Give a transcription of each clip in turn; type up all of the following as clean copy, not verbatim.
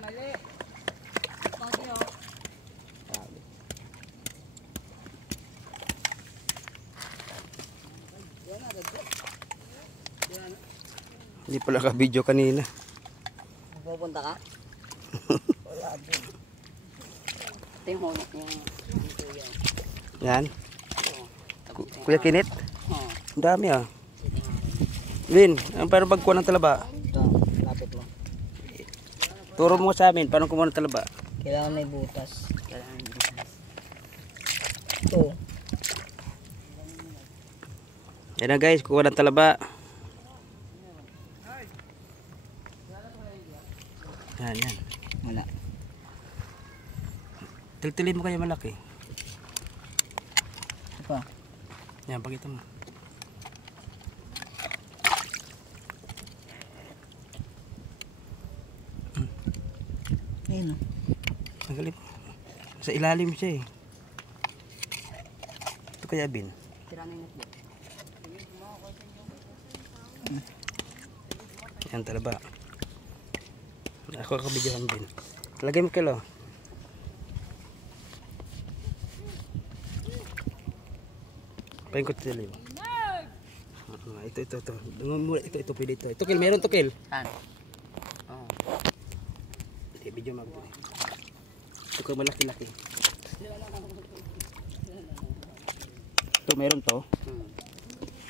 mali. Hindi pala ka-video kanina. Pupunta ka? Wala din. Ito yung honok yung kuya. Yan. Kuya Kinit? Oo. Ang dami ah. Lin, ang paano pagkuha ng talaba? Ito, lapit mo. Turo mo sa amin, paano kumuha ng talaba? Kailangan may butas. Kailangan may butas. Ito. Yan na guys, kuha ng talaba. Yan, yan. Wala. Tiltilin mo kayo malaki. Ito pa. Yan, pakita mo. Ayun o. Ang galing. Sa ilalim siya eh. Ito kaya bin. Tira na yung notebook. Yan talaba. Ako kakabidyohan din. Lagay mo kilo. Paingkot sila yun. Ito. Ito, pwede ito. Ito, Kil, meron to, Kil. Saan? Oo. Hindi, video mag ito ko malaki-laki. Ito, meron to.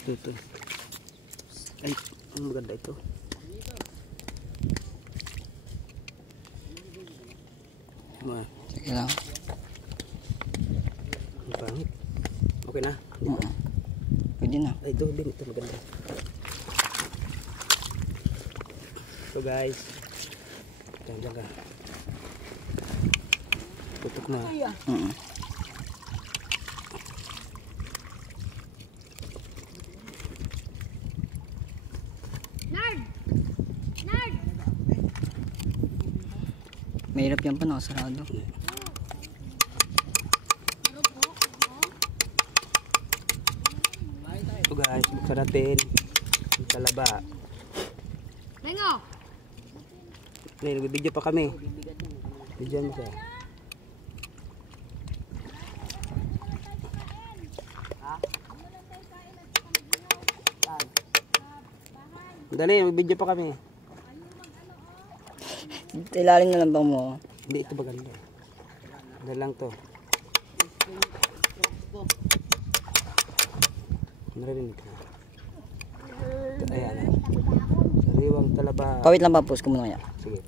Ito. Ay, ang maganda ito. Sige lang. Ang pangit. Okay na? Oo. Pwede na. Ay, ito din. Ito maganda. So guys. Diyan ka. Tutok na. Oo. Mahirap yan pa, nakasarado. So guys, buksan natin yung talaba. Mengo! May nagbibideo pa kami. Bidyan mo siya. Dali, magbideo pa kami. Ilalim na lang bang mo? Hindi, ito maganda. Dali lang to. Narinig ka. Ayan. Sariwang talaba. Pawit lang ba, post ko muna kaya? Sige.